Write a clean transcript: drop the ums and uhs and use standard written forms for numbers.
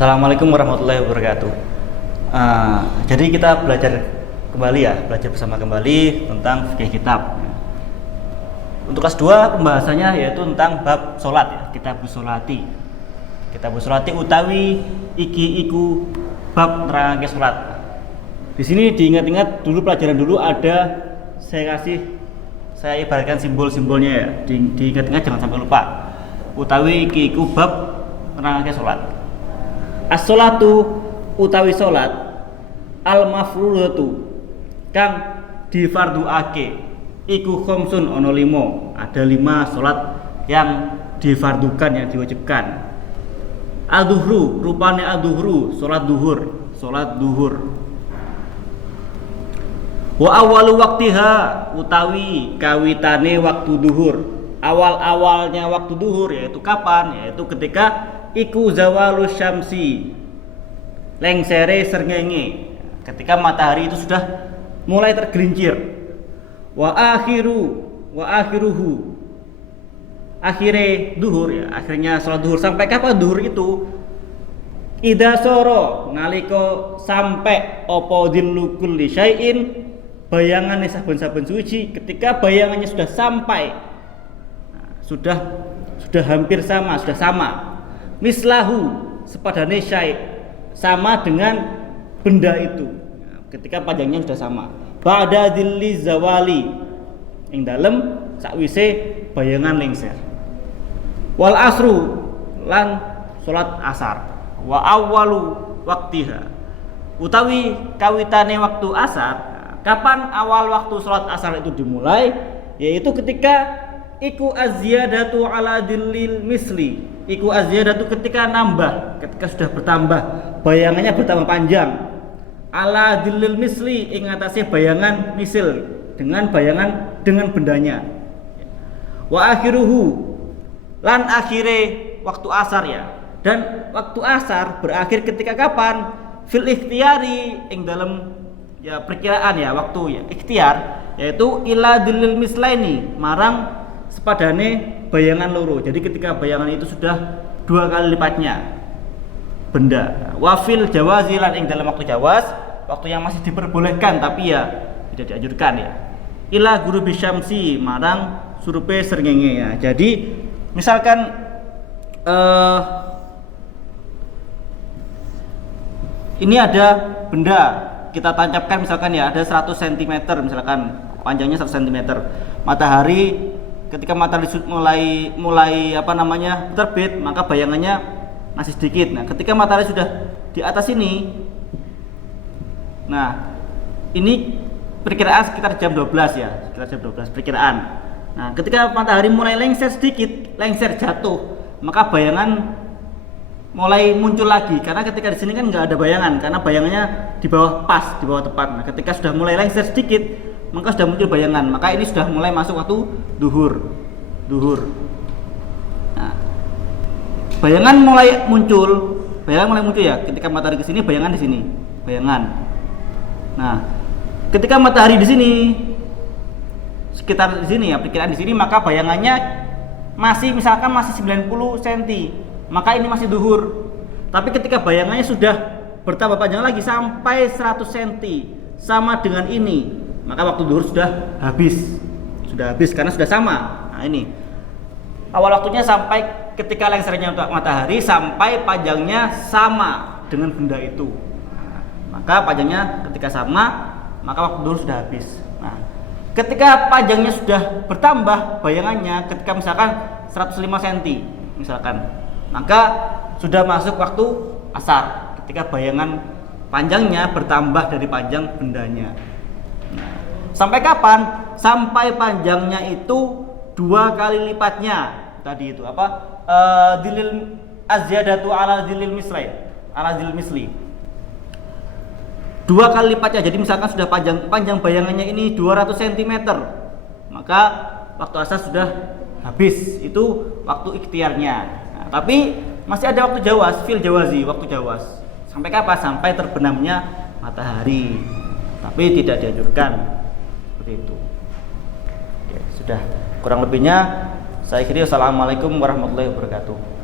Assalamualaikum warahmatullahi wabarakatuh. Jadi kita belajar bersama kembali tentang fikih kitab. Untuk kelas 2 pembahasannya yaitu tentang bab sholat ya, kitabus sholati. Kitabus sholati utawi iki iku bab nerangake sholat. Di sini diingat-ingat dulu pelajaran dulu ada saya ibaratkan simbol-simbolnya ya. Diingat-ingat jangan sampai lupa. Utawi iki iku bab nerangake sholat. As-sholatu utawi sholat al-mafrudatu kang difarduake iku khamsun ono 5. Ada 5 sholat yang difardukan, yang diwajibkan. Al-duhru rupane al-duhru sholat duhur. Wa awalu waktiha utawi kawitane waktu duhur. Awal-awalnya waktu duhur yaitu kapan? Yaitu ketika iku zawalus syamsi lengsere srengenge, ketika matahari itu sudah mulai tergelincir. Wa akhiruhu akhire duhur ya, akhirnya sholat duhur. Sampai kapan duhur itu? Ida soro naliko sampai opo dillu kulli syai'in bayangan saben-saben suci, ketika bayangannya sudah sampai, sudah hampir sama, sudah sama. Mislahu sepadane syai' sama dengan benda itu, ketika panjangnya sudah sama. Ba'da dilli zawali ing dalem sakwise bayangan lengser. Wal asru lan salat asar. Wa awwalu waktiha utawi kawitane waktu asar. Kapan awal waktu salat asar itu dimulai? Yaitu ketika iku azyadatu ala dillil misli. Iku azyadatu ketika nambah, ketika sudah bertambah, bayangannya bertambah panjang. Ala dillil misli ing atase bayangan misil, dengan bendanya. Wa akhiruhu lan akhire waktu asar ya. Dan waktu asar berakhir ketika kapan? Fil ikhtiyari ing dalam ya perkiraan ya, waktu ya ikhtiar, yaitu ila dillil mislaini marang sepadane bayangan loro. Jadi ketika bayangan itu sudah 2 kali lipatnya benda. Wafil jawazi lan ing dalam waktu jawaz, waktu yang masih diperbolehkan tapi ya tidak dianjurkan ya. Ila gurubi syamsi marang surupe srengenge ya. Jadi misalkan ini ada benda kita tancapkan, misalkan ya ada 100 cm, misalkan panjangnya 100 cm. Matahari, ketika matahari mulai terbit, maka bayangannya masih sedikit. Nah, ketika matahari sudah di atas ini, nah ini perkiraan sekitar jam 12 ya, sekitar jam 12 perkiraan. Nah, ketika matahari mulai lengser sedikit, lengser jatuh, maka bayangan mulai muncul lagi. Karena ketika di sini kan nggak ada bayangan, karena bayangannya di bawah pas, di bawah tepat. Nah, ketika sudah mulai lengser sedikit, maka sudah muncul bayangan, maka ini sudah mulai masuk waktu duhur. Nah, bayangan mulai muncul ya ketika matahari ke sini, bayangan di sini, bayangan. Nah, ketika matahari di sini, sekitar di sini ya, perkiraan di sini, maka bayangannya misalkan masih 90 cm, maka ini masih duhur. Tapi ketika bayangannya sudah bertambah panjang lagi sampai 100 cm sama dengan ini, maka waktu duhur sudah habis karena sudah sama. Nah, ini awal waktunya sampai ketika lengsernya matahari sampai panjangnya sama dengan benda itu. Nah, maka panjangnya ketika sama, maka waktu duhur sudah habis. Nah, ketika panjangnya sudah bertambah bayangannya, ketika misalkan 105 cm misalkan, maka sudah masuk waktu asar ketika bayangan panjangnya bertambah dari panjang bendanya. Nah, sampai kapan? Sampai panjangnya itu 2 kali lipatnya. Tadi itu apa? Dilil azyadatu ala dilil misli. 2 kali lipatnya. Jadi misalkan sudah panjang bayangannya ini 200 cm, maka waktu asar sudah habis. Itu waktu ikhtiarnya. Nah, tapi masih ada waktu jawaz, fil jawazi, waktu jawaz. Sampai kapan? Sampai terbenamnya matahari. Tapi tidak dianjurkan seperti itu. Oke, sudah kurang lebihnya saya akhiri. Wassalamualaikum warahmatullahi wabarakatuh.